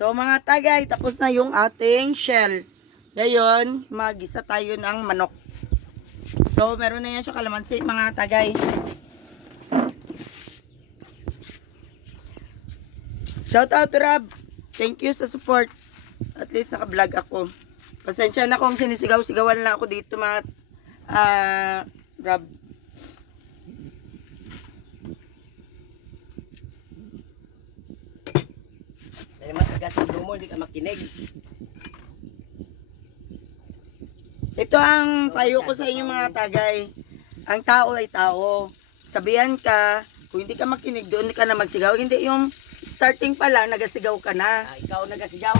So mga tagay, tapos na yung ating shell. Ngayon, magisa tayo ng manok. So meron na yan siya kalamansi mga tagay. Shout out to Rob. Thank you sa support. At least naka-vlog ako. Pasensya na kung sinisigaw-sigawan lang ako dito mga Rob. Dahil matigas ang dumo, hindi ka makinig. Ito ang payo ko sa inyo mga tagay. Ang tao ay tao. Sabihan ka, kung hindi ka makinig doon, hindi ka na magsigaw. Hindi yung starting pa lang, nagasigaw ka na. Ikaw nagasigaw.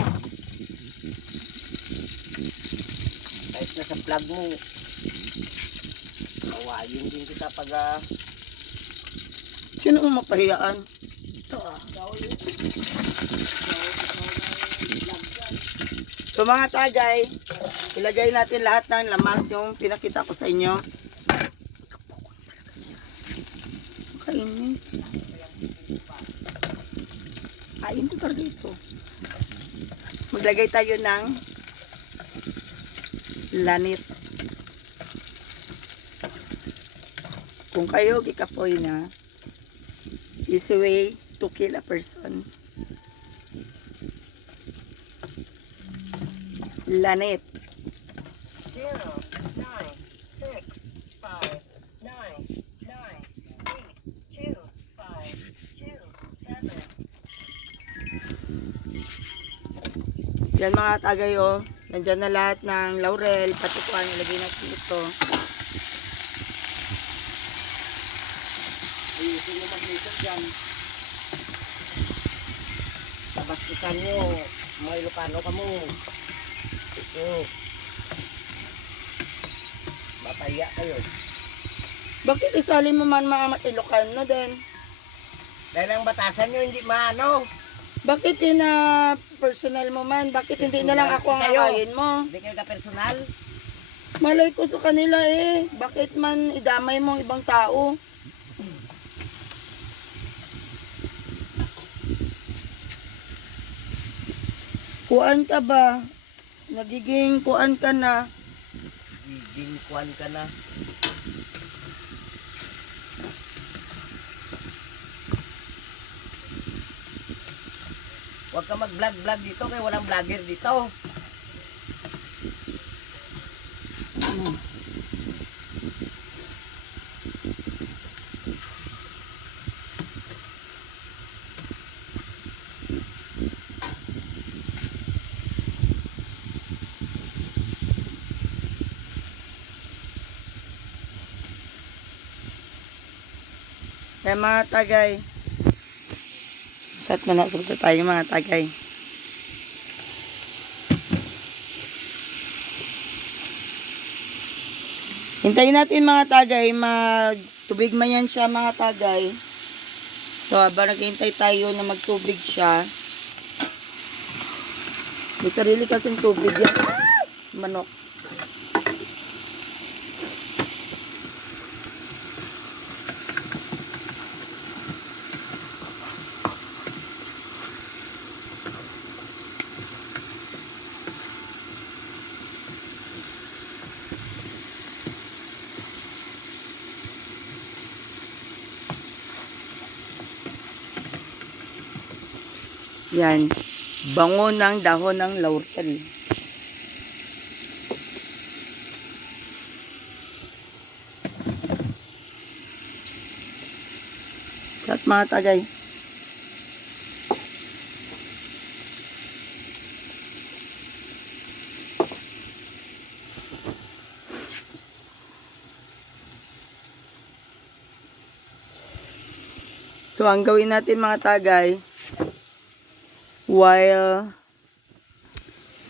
Kahit nasa vlog mo, kawayin din kita pag Sino mo mapahiyaan? ito So mga tagay, ilagay natin lahat ng lamas yung pinakita ko sa inyo. Kainis. Kain ko talaga ito. Maglagay tayo ng lanit. Kung kayo gikapoy na, easy way to kill a person. Lanit. 0, 9, 6, 5, 9, 9, 8, 2, 5, 2, 7. Yan mga tagay oh. Nandyan na lahat ng laurel, patukuan. Ilagay natin ito. Ayusin mo mag-lisot dyan. Tabastikan nyo. Mga Ilocano ka mo. Ito. Bapaya kayo. Bakit isali mo man mga Ilocano din? Dahil ang batasan nyo hindi maano. Bakit yun na personal mo man? Bakit hindi na lang ako ang Kayo. akayin mo? Hindi kayo ka-personal. Malay ko sa kanila eh. Bakit man idamay mo ang ibang tao? Kuan ka ba? Nagiging kuan ka na. Gigingkuan ka na. Huwag ka mag-vlog-vlog dito kaya walang vlogger dito. Kaya mga tagay. Shot mo na. Sabta tayo mga tagay. Hintayin natin mga tagay. Magtubig man yan siya mga tagay. So habang naghihintay tayo na magtubig siya. May sarili kasing tubig yan. Manok. Yan. Bango ng dahon ng laurel. At mga tagay. So ang gawin natin mga tagay, while